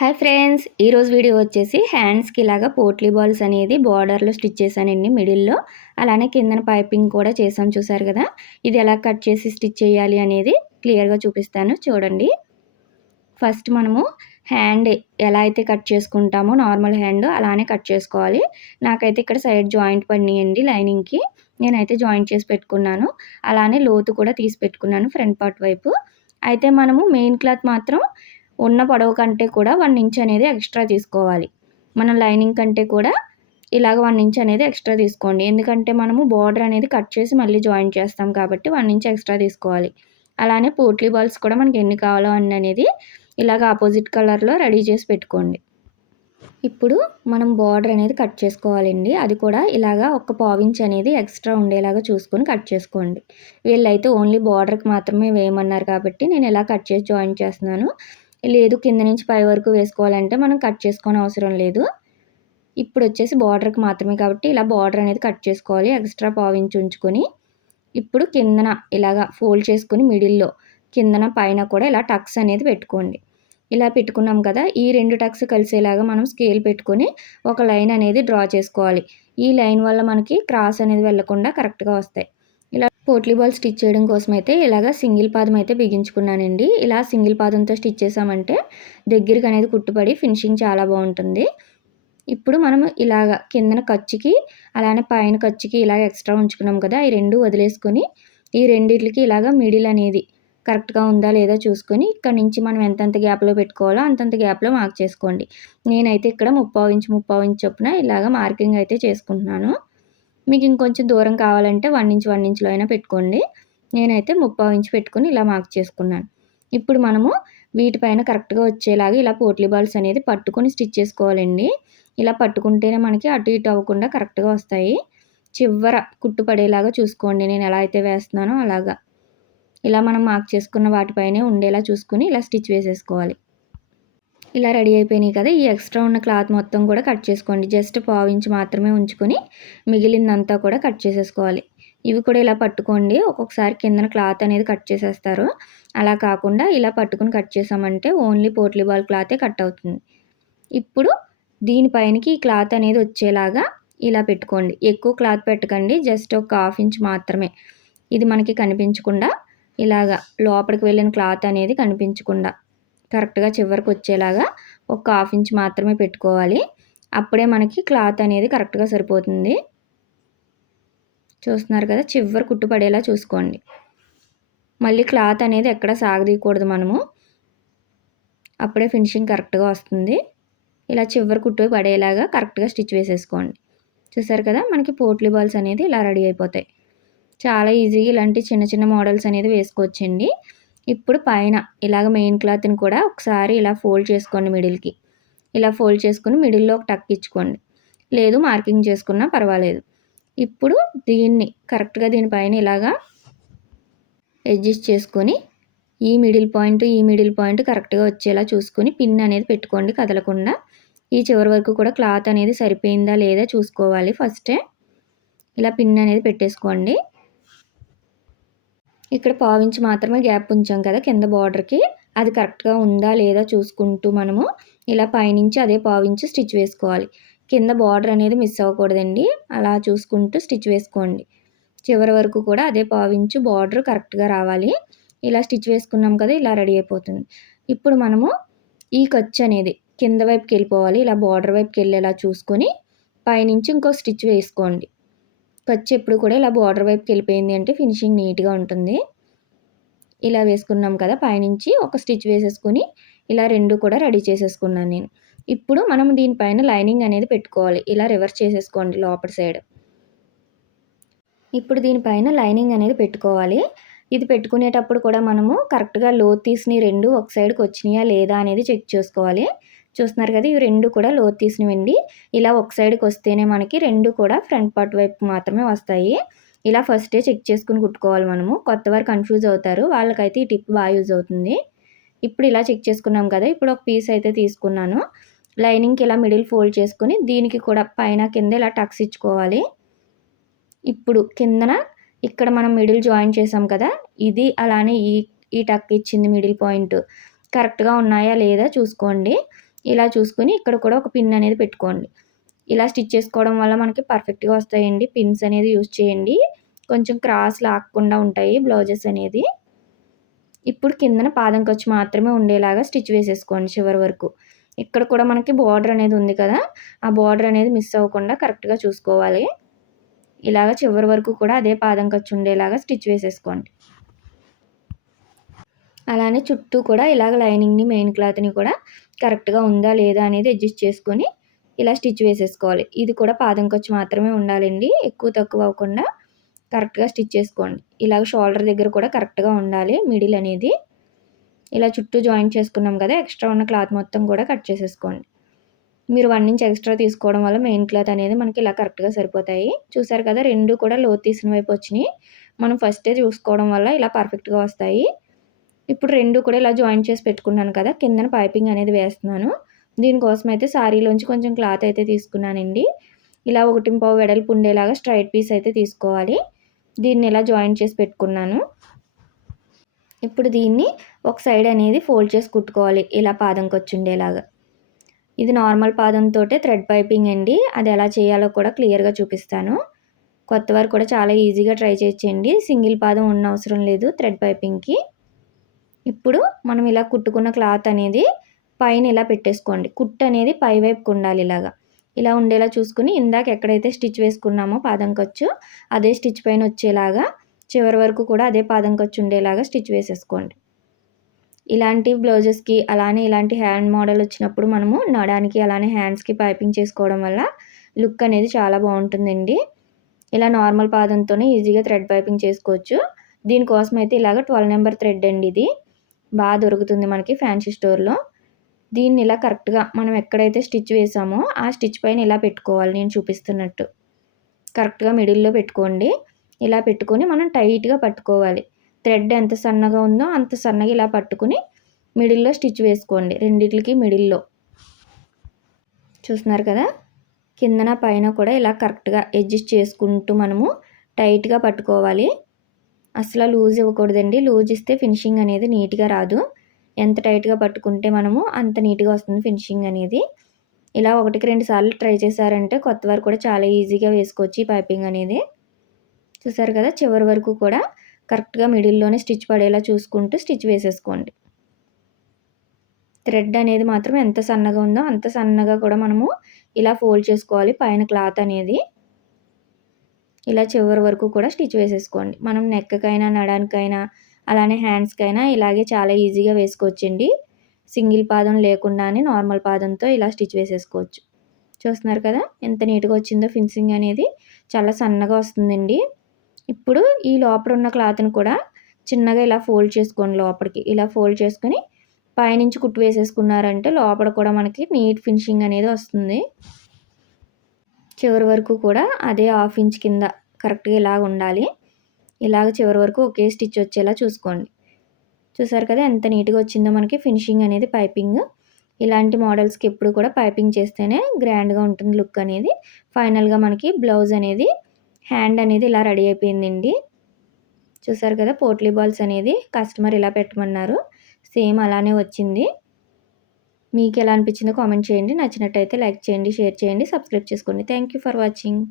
Hi friends ఈరోజు video వచ్చేసి హ్యాండ్స్కి ఇలాగా పోట్లీ బాల్స్ అనేది బార్డర్లో స్టిచ్ చేశానండి మిడిల్లో. అలానే కిందన పైపింగ్ కూడా చేసాం చూసారు కదా. ఇది ఎలా కట్ చేసి స్టిచ్ చేయాలి అనేది క్లియర్గా చూపిస్తాను చూడండి. ఫస్ట్ మనము హ్యాండ్ ఎలా అయితే కట్ చేసుకుంటామో నార్మల్ హ్యాండ్ అలానే కట్ చేసుకోవాలి. నాకైతే ఇక్కడ సైడ్ జాయింట్ పడినాయండి లైనింగ్కి. నేనైతే జాయింట్ చేసి పెట్టుకున్నాను. అలానే లోతు కూడా తీసి పెట్టుకున్నాను ఫ్రంట్ పార్ట్ వైపు. అయితే మనము మెయిన్ క్లాత్ మాత్రం ఉన్న పొడవు కంటే కూడా వన్ ఇంచ్ అనేది ఎక్స్ట్రా తీసుకోవాలి. మనం లైనింగ్ కంటే కూడా ఇలాగ వన్ ఇంచ్ అనేది ఎక్స్ట్రా తీసుకోండి. ఎందుకంటే మనము బార్డర్ అనేది కట్ చేసి మళ్ళీ జాయిన్ చేస్తాం కాబట్టి వన్ ఇంచ్ ఎక్స్ట్రా తీసుకోవాలి. అలానే పోట్లీ బాల్స్ కూడా మనకి ఎన్ని కావాలో అన్న అనేది ఇలాగ ఆపోజిట్ కలర్లో రెడీ చేసి పెట్టుకోండి. ఇప్పుడు మనం బార్డర్ అనేది కట్ చేసుకోవాలండి. అది కూడా ఇలాగా ఒక పావించ్ అనేది ఎక్స్ట్రా ఉండేలాగా చూసుకొని కట్ చేసుకోండి. వీళ్ళైతే ఓన్లీ బార్డర్కి మాత్రమే వేయమన్నారు కాబట్టి నేను ఇలా కట్ చేసి జాయిన్ చేస్తున్నాను. లేదు కింద నుంచి పై వరకు వేసుకోవాలంటే మనం కట్ చేసుకొని అవసరం లేదు. ఇప్పుడు వచ్చేసి బార్డర్కి మాత్రమే కాబట్టి ఇలా బార్డర్ అనేది కట్ చేసుకోవాలి ఎక్స్ట్రా పావించి ఉంచుకొని. ఇప్పుడు కిందన ఇలాగా ఫోల్డ్ చేసుకుని మిడిల్లో కిందన పైన కూడా ఇలా టక్స్ అనేది పెట్టుకోండి. ఇలా పెట్టుకున్నాం కదా ఈ రెండు టక్స్ కలిసేలాగా మనం స్కేల్ పెట్టుకొని ఒక లైన్ అనేది డ్రా చేసుకోవాలి. ఈ లైన్ వల్ల మనకి క్రాస్ అనేది వెళ్ళకుండా కరెక్ట్గా వస్తాయి. ఇలా పోట్లీ బాల్ స్టిచ్ చేయడం కోసం అయితే ఇలాగ సింగిల్ పాదం అయితే బిగించుకున్నానండి. ఇలా సింగిల్ పాదంతో స్టిచ్ చేసామంటే దగ్గరికి అనేది కుట్టుపడి ఫినిషింగ్ చాలా బాగుంటుంది. ఇప్పుడు మనం ఇలాగ కిందన ఖర్చుకి అలానే పైన ఖర్చుకి ఇలాగ ఎక్స్ట్రా ఉంచుకున్నాం కదా ఈ రెండు వదిలేసుకొని ఈ రెండిట్లకి ఇలాగ మిడిల్ అనేది కరెక్ట్గా ఉందా లేదా చూసుకొని ఇక్కడ నుంచి మనం ఎంతెంత గ్యాప్లో పెట్టుకోవాలో అంతంత గ్యాప్లో మార్క్ చేసుకోండి. నేనైతే ఇక్కడ ముప్పావు ఇంచు ముప్పావు ఇంచు చొప్పున ఇలాగ మార్కింగ్ అయితే చేసుకుంటున్నాను. మీకు ఇంకొంచెం దూరం కావాలంటే వన్ ఇంచ్ వన్ ఇంచ్లో అయినా పెట్టుకోండి. నేనైతే ముప్పావు ఇంచ్ పెట్టుకుని ఇలా మార్క్ చేసుకున్నాను. ఇప్పుడు మనము వీటిపైన కరెక్ట్గా వచ్చేలాగా ఇలా పోట్లీ బాల్స్ అనేది పట్టుకొని స్టిచ్ చేసుకోవాలండి. ఇలా పట్టుకుంటేనే మనకి అటు ఇటు అవ్వకుండా కరెక్ట్గా వస్తాయి. చివర కుట్టు పడేలాగా చూసుకోండి. నేను ఎలా అయితే వేస్తున్నానో అలాగా. ఇలా మనం మార్క్ చేసుకున్న వాటిపైనే ఉండేలా చూసుకుని ఇలా స్టిచ్ వేసేసుకోవాలి. ఇలా రెడీ అయిపోయినాయి కదా ఈ ఎక్స్ట్రా ఉన్న క్లాత్ మొత్తం కూడా కట్ చేసుకోండి. జస్ట్ పావించి మాత్రమే ఉంచుకొని మిగిలిందంతా కూడా కట్ చేసేసుకోవాలి. ఇవి కూడా ఇలా పట్టుకోండి. ఒక్కొక్కసారి కిందన క్లాత్ అనేది కట్ చేసేస్తారు. అలా కాకుండా ఇలా పట్టుకుని కట్ చేసామంటే ఓన్లీ పోట్లీ బాల్ క్లాతే కట్ అవుతుంది. ఇప్పుడు దీనిపైనకి ఈ క్లాత్ అనేది వచ్చేలాగా ఇలా పెట్టుకోండి. ఎక్కువ క్లాత్ పెట్టకండి. జస్ట్ ఒక హాఫ్ ఇంచ్ మాత్రమే. ఇది మనకి కనిపించకుండా ఇలాగా లోపలికి వెళ్ళిన క్లాత్ అనేది కనిపించకుండా కరెక్ట్గా చివరికి వచ్చేలాగా ఒక హాఫ్ ఇంచ్ మాత్రమే పెట్టుకోవాలి. అప్పుడే మనకి క్లాత్ అనేది కరెక్ట్గా సరిపోతుంది. చూస్తున్నారు కదా చివరి కుట్టు పడేలా చూసుకోండి. మళ్ళీ క్లాత్ అనేది ఎక్కడ సాగదీయకూడదు మనము. అప్పుడే ఫినిషింగ్ కరెక్ట్గా వస్తుంది. ఇలా చివరి కుట్టు పడేలాగా కరెక్ట్గా స్టిచ్ వేసేసుకోండి. చూసారు కదా మనకి పోట్లీ బాల్స్ అనేది ఇలా రెడీ అయిపోతాయి. చాలా ఈజీగా ఇలాంటి చిన్న చిన్న మోడల్స్ అనేది వేసుకోవచ్చండి. ఇప్పుడు పైన ఇలాగ మెయిన్ క్లాత్ని కూడా ఒకసారి ఇలా ఫోల్డ్ చేసుకోండి మిడిల్కి ఇలా ఫోల్డ్ చేసుకుని మిడిల్లో ఒక టక్ ఇచ్చుకోండి. లేదు మార్కింగ్ చేసుకున్నా పర్వాలేదు. ఇప్పుడు దీన్ని కరెక్ట్గా దీనిపైన ఇలాగా అడ్జస్ట్ చేసుకొని ఈ మిడిల్ పాయింట్ ఈ మిడిల్ పాయింట్ కరెక్ట్గా వచ్చేలా చూసుకొని పిన్ అనేది పెట్టుకోండి కదలకుండా. ఈ చివరి వరకు కూడా క్లాత్ అనేది సరిపోయిందా లేదా చూసుకోవాలి ఫస్టే ఇలా పిన్ అనేది పెట్టేసుకోండి. ఇక్కడ పావించి మాత్రమే గ్యాప్ ఉంచాం కదా కింద బార్డర్కి. అది కరెక్ట్గా ఉందా లేదా చూసుకుంటూ మనము ఇలా పైనుంచి అదే పావించి స్టిచ్ వేసుకోవాలి. కింద బార్డర్ అనేది మిస్ అవ్వకూడదండి. అలా చూసుకుంటూ స్టిచ్ వేసుకోండి. చివరి వరకు కూడా అదే పావించు బార్డర్ కరెక్ట్గా రావాలి. ఇలా స్టిచ్ వేసుకున్నాం కదా ఇలా రెడీ అయిపోతుంది. ఇప్పుడు మనము ఈ ఖర్చు అనేది కింద వైపుకి వెళ్ళిపోవాలి. ఇలా బార్డర్ వైపుకి వెళ్ళేలా చూసుకొని పైనుంచి ఇంకో స్టిచ్ వేసుకోండి. ఖర్చు ఎప్పుడు కూడా ఇలా బార్డర్ వైపుకి వెళ్ళిపోయింది అంటే ఫినిషింగ్ నీట్గా ఉంటుంది. ఇలా వేసుకున్నాం కదా పైనుంచి ఒక స్టిచ్ వేసేసుకొని ఇలా రెండు కూడా రెడీ చేసేసుకున్నాను నేను. ఇప్పుడు మనం దీనిపైన లైనింగ్ అనేది పెట్టుకోవాలి. ఇలా రివర్స్ చేసేసుకోండి లోపల సైడ్. ఇప్పుడు దీనిపైన లైనింగ్ అనేది పెట్టుకోవాలి. ఇది పెట్టుకునేటప్పుడు కూడా మనము కరెక్ట్గా లో తీసిన రెండు ఒక సైడ్కి వచ్చినాయా లేదా అనేది చెక్ చేసుకోవాలి. చూస్తున్నారు కదా ఇవి రెండు కూడా లోతు తీసినవండి. ఇలా ఒక సైడ్కి వస్తేనే మనకి రెండు కూడా ఫ్రంట్ పార్ట్ వైపు మాత్రమే వస్తాయి. ఇలా ఫస్టే చెక్ చేసుకుని కుట్టుకోవాలి మనము. కొత్త వారు కన్ఫ్యూజ్ అవుతారు. వాళ్ళకైతే ఈ టిప్ బాగా యూజ్ అవుతుంది. ఇప్పుడు ఇలా చెక్ చేసుకున్నాం కదా ఇప్పుడు ఒక పీస్ అయితే తీసుకున్నాను. లైనింగ్కి ఇలా మిడిల్ ఫోల్డ్ చేసుకుని దీనికి కూడా పైన కింద ఇలా టక్స్ ఇచ్చుకోవాలి. ఇప్పుడు కిందన ఇక్కడ మనం మిడిల్ జాయిన్ చేసాం కదా ఇది అలానే ఈ ఈ టక్ ఇచ్చింది మిడిల్ పాయింట్ కరెక్ట్గా ఉన్నాయా లేదా చూసుకోండి. ఇలా చూసుకొని ఇక్కడ కూడా ఒక పిన్ అనేది పెట్టుకోండి. ఇలా స్టిచ్ చేసుకోవడం వల్ల మనకి పర్ఫెక్ట్గా వస్తాయండి. పిన్స్ అనేది యూజ్ చేయండి. కొంచెం క్రాస్ లాక్కుండా ఉంటాయి బ్లౌజెస్ అనేది. ఇప్పుడు కిందన పాదం ఖర్చు మాత్రమే ఉండేలాగా స్టిచ్ వేసేసుకోండి చివరి వరకు. ఇక్కడ కూడా మనకి బార్డర్ అనేది ఉంది కదా ఆ బార్డర్ అనేది మిస్ అవ్వకుండా కరెక్ట్గా చూసుకోవాలి. ఇలాగ చివరి వరకు కూడా అదే పాదం ఖర్చు ఉండేలాగా స్టిచ్ వేసేసుకోండి. అలానే చుట్టూ కూడా ఇలాగ లైనింగ్ని మెయిన్ క్లాత్ని కూడా కరెక్ట్గా ఉందా లేదా అనేది అడ్జస్ట్ చేసుకొని ఇలా స్టిచ్ వేసేసుకోవాలి. ఇది కూడా పాదం ఖర్చు మాత్రమే ఉండాలండి. ఎక్కువ తక్కువ అవ్వకుండా కరెక్ట్గా స్టిచ్ చేసుకోండి. ఇలాగ షోల్డర్ దగ్గర కూడా కరెక్ట్గా ఉండాలి మిడిల్ అనేది. ఇలా చుట్టూ జాయిన్ చేసుకున్నాం కదా ఎక్స్ట్రా ఉన్న క్లాత్ మొత్తం కూడా కట్ చేసేసుకోండి. మీరు వన్ ఇంచ్ ఎక్స్ట్రా తీసుకోవడం వల్ల మెయిన్ క్లాత్ అనేది మనకి ఇలా కరెక్ట్గా సరిపోతాయి. చూసారు కదా రెండు కూడా లోత్ తీసిన వైపు వచ్చినాయి. మనం ఫస్టే చూసుకోవడం వల్ల ఇలా పర్ఫెక్ట్గా వస్తాయి. ఇప్పుడు రెండు కూడా ఇలా జాయిన్ చేసి పెట్టుకున్నాను కదా కిందన పైపింగ్ అనేది వేస్తున్నాను. దీనికోసం అయితే శారీలోంచి కొంచెం క్లాత్ అయితే తీసుకున్నానండి. ఇలా ఒకటి పావు వెడల్పు ఉండేలాగా స్ట్రైట్ పీస్ అయితే తీసుకోవాలి. దీన్ని ఇలా జాయిన్ చేసి పెట్టుకున్నాను. ఇప్పుడు దీన్ని ఒక సైడ్ అనేది ఫోల్డ్ చేసి కుట్టుకోవాలి ఇలా పాదంకి వచ్చి ఉండేలాగా. ఇది నార్మల్ పాదంతో థ్రెడ్ పైపింగ్ అండి. అది ఎలా చేయాలో కూడా క్లియర్గా చూపిస్తాను. కొత్త వారు కూడా చాలా ఈజీగా ట్రై చేయండి సింగిల్ పాదం ఉన్న అవసరం లేదు థ్రెడ్ పైపింగ్కి ఇప్పుడు మనం ఇలా కుట్టుకున్న క్లాత్ అనేది పైన ఇలా పెట్టేసుకోండి. కుట్టు అనేది పై వైపుకు ఉండాలి ఇలాగా. ఇలా ఉండేలా చూసుకుని ఇందాక ఎక్కడైతే స్టిచ్ వేసుకున్నామో పాదం ఖర్చు అదే స్టిచ్ పైన వచ్చేలాగా చివరి వరకు కూడా అదే పాదం ఖర్చు ఉండేలాగా స్టిచ్ వేసేసుకోండి. ఇలాంటి బ్లౌజెస్కి అలానే ఇలాంటి హ్యాండ్ మోడల్ వచ్చినప్పుడు మనము నడానికి అలానే హ్యాండ్స్కి పైపింగ్ చేసుకోవడం వల్ల లుక్ అనేది చాలా బాగుంటుందండి. ఇలా నార్మల్ పాదంతోనే ఈజీగా థ్రెడ్ పైపింగ్ చేసుకోవచ్చు. దీనికోసం అయితే ఇలాగ ట్వెల్వ్ నెంబర్ థ్రెడ్ అండి ఇది. బాగా దొరుకుతుంది మనకి ఫ్యాన్సీ స్టోర్లో. దీన్ని ఇలా కరెక్ట్గా మనం ఎక్కడైతే స్టిచ్ వేసామో ఆ స్టిచ్ పైన ఇలా పెట్టుకోవాలి నేను చూపిస్తున్నట్టు. కరెక్ట్గా మిడిల్లో పెట్టుకోండి. ఇలా పెట్టుకొని మనం టైట్గా పట్టుకోవాలి. థ్రెడ్ ఎంత సన్నగా ఉందో అంత సన్నగా ఇలా పట్టుకుని మిడిల్లో స్టిచ్ వేసుకోండి. రెండిట్లకి మిడిల్లో. చూస్తున్నారు కదా? కిందన పైన కూడా ఇలా కరెక్ట్గా అడ్జస్ట్ చేసుకుంటూ మనము టైట్గా పట్టుకోవాలి. అసలు లూజ్ ఇవ్వకూడదండి. లూజ్ ఇస్తే ఫినిషింగ్ అనేది నీట్గా రాదు. ఎంత టైట్గా పట్టుకుంటే మనము అంత నీట్గా వస్తుంది ఫినిషింగ్ అనేది. ఇలా ఒకటికి రెండు సార్లు ట్రై చేశారంటే కొత్త వారు కూడా చాలా ఈజీగా వేసుకోవచ్చు ఈ పైపింగ్ అనేది. చూసారు కదా చివరి వరకు కూడా కరెక్ట్గా మిడిల్లోనే స్టిచ్ పడేలా చూసుకుంటూ స్టిచ్ వేసేసుకోండి. థ్రెడ్ అనేది మాత్రం ఎంత సన్నగా ఉందో అంత సన్నగా కూడా మనము ఇలా ఫోల్డ్ చేసుకోవాలి పైన క్లాత్ అనేది. ఇలా చివరి వరకు కూడా స్టిచ్ వేసేసుకోండి. మనం నెక్కకైనా నడానికైనా అలానే హ్యాండ్స్కైనా ఇలాగే చాలా ఈజీగా వేసుకోవచ్చండి. సింగిల్ పాదం లేకుండానే నార్మల్ పాదంతో ఇలా స్టిచ్ వేసేసుకోవచ్చు. చూస్తున్నారు కదా? ఎంత నీట్గా వచ్చిందో ఫినిషింగ్ అనేది. చాలా సన్నగా వస్తుందండి. ఇప్పుడు ఈ లోపల ఉన్న క్లాత్ని కూడా చిన్నగా ఇలా ఫోల్డ్ చేసుకోండి లోపలికి. ఇలా ఫోల్డ్ చేసుకొని పైనుంచి కుట్టు వేసేసుకున్నారంటే లోపల కూడా మనకి నీట్ ఫినిషింగ్ అనేది వస్తుంది. చివరి వరకు కూడా అదే హాఫ్ ఇంచ్ కింద కరెక్ట్గా ఇలాగ ఉండాలి. ఇలాగ చివరి వరకు ఒకే స్టిచ్ వచ్చేలా చూసుకోండి. చూసారు కదా ఎంత నీట్గా వచ్చిందో మనకి ఫినిషింగ్ అనేది పైపింగ్. ఇలాంటి మోడల్స్కి ఎప్పుడు కూడా పైపింగ్ చేస్తేనే గ్రాండ్గా ఉంటుంది లుక్ అనేది. ఫైనల్గా మనకి బ్లౌజ్ అనేది హ్యాండ్ అనేది ఇలా రెడీ అయిపోయిందండి. చూసారు కదా పోట్లీ బాల్స్ అనేది కస్టమర్ ఇలా పెట్టమన్నారు. సేమ్ అలానే వచ్చింది. మీకు ఎలా అనిపించిందో కామెంట్ చేయండి. నచ్చినట్టయితే లైక్ చేయండి షేర్ చేయండి సబ్స్క్రైబ్ చేసుకోండి. Thank for watching.